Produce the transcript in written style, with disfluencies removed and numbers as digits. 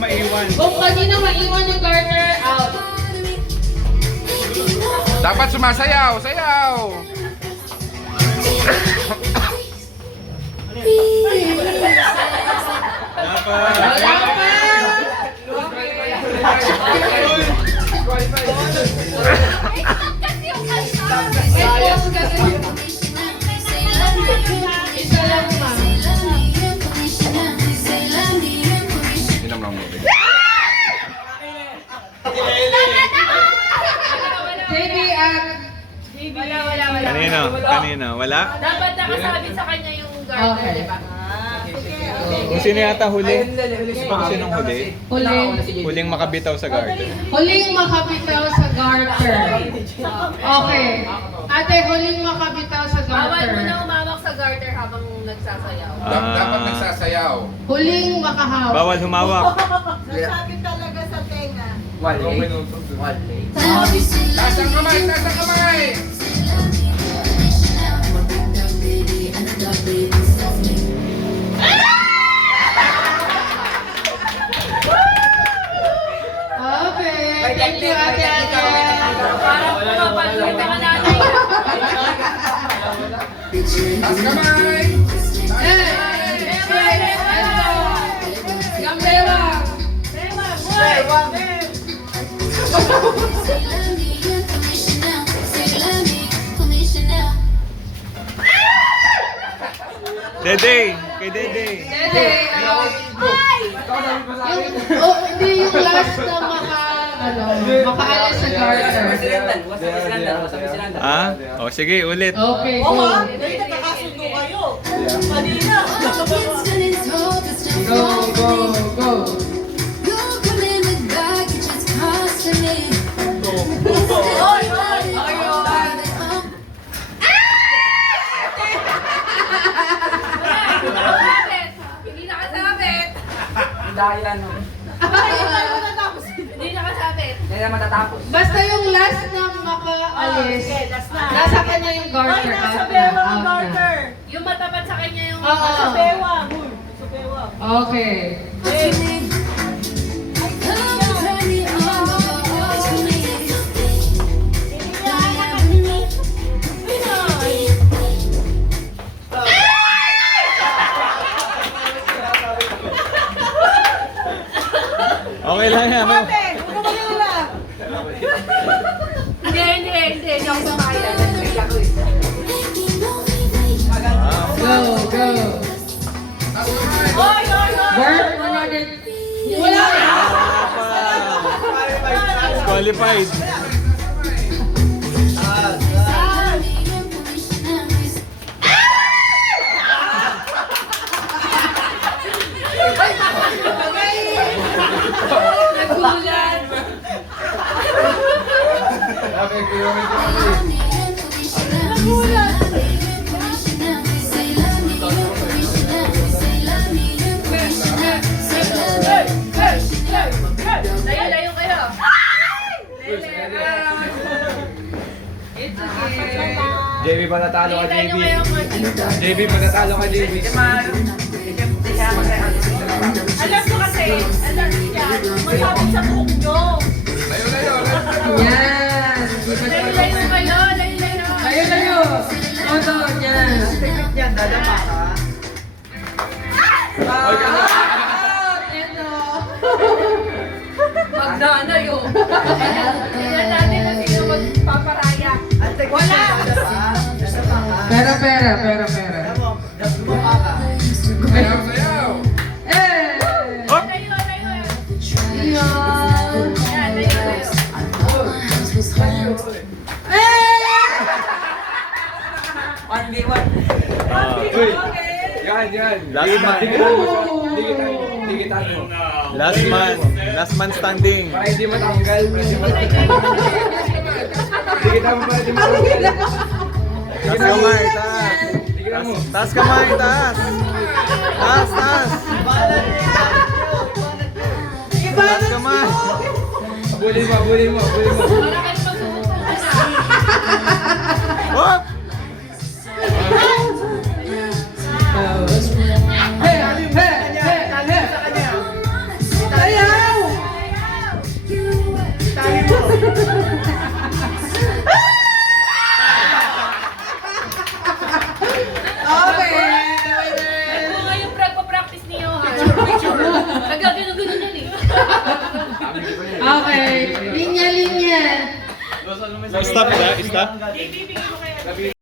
maiwan. Kung kanina maiwan yung garter, out. Dapat sumasayaw, sayaw. Dapat. Wala pa! Isa lang ma. Inom lang mo. JB, wala. Kanino? Wala? Dapat nakasabit sa kanya yung garter, Okay. di ba? Kung sino yata huli? Kung sinong huli? Huling makabitaw sa garden. Huling makabitaw sa garter. Okay. Ate, huling makabitaw sa Bawal mo na garter. umawak sa garter habang nagsasayaw. Dapat nagsasayaw. Huling makahawak. Bawal humawak. Nasabi talaga sa tenga. Taas ang kamay, taas ang kamay. Okay. Thank you, Ate Ate. Parang pumapagod ka nanay. Taas kamay. Gambewa. Dede! Kay Dede! Dede. Hindi yung last na makaalis sa garter. Ah? O sige, ulit. Okay, go. Nagkakasundo kayo. Kanina. Go. Hindi nakasabit. Dahil ano, Hindi nakasabit. hindi na matatapos. Basta yung last na makaalis, nasa kanya yung garter. Nasa Out na, bewang out na. garter. Yung matapat sa kanya yung... Oo. Nasa bewang. Sa bewang. Okay. Okay lang yan. Ate, huwag ka mag-alala. Hindi. Hindi ako sumayan. Go. Hoy! Work 100. Wala. Qualified. Nagulat. Layo kayo. It's okay. JB pa natalo ka, Layo JB. kayo. JB pa natalo ka, JB. Alam ko kasi, alam niya, masabit sa buhok nyo. Yan. Layo kayo. Layo. Oto, yan. Yan, dadapa ka. Out. Ito. Magdana yun. Tignan natin kung sino magpaparaya. Wala! Pera. Sayaw, sayaw. Eh. Hop! Layo. Yan. Yan, layo. Uy! Yan. Digitan mo. Last man standing. Para hindi matanggal. Digitan mo para hindi matanggal. Taas kamay, taas. Digitan mo. Taas kamay, taas. Taas. Taas kamay. Bulin mo. Para kayo magsusunod na. Hop! Hey. Ayan. Linya-linya. Stop na, stop. Ibibigay mo kaya.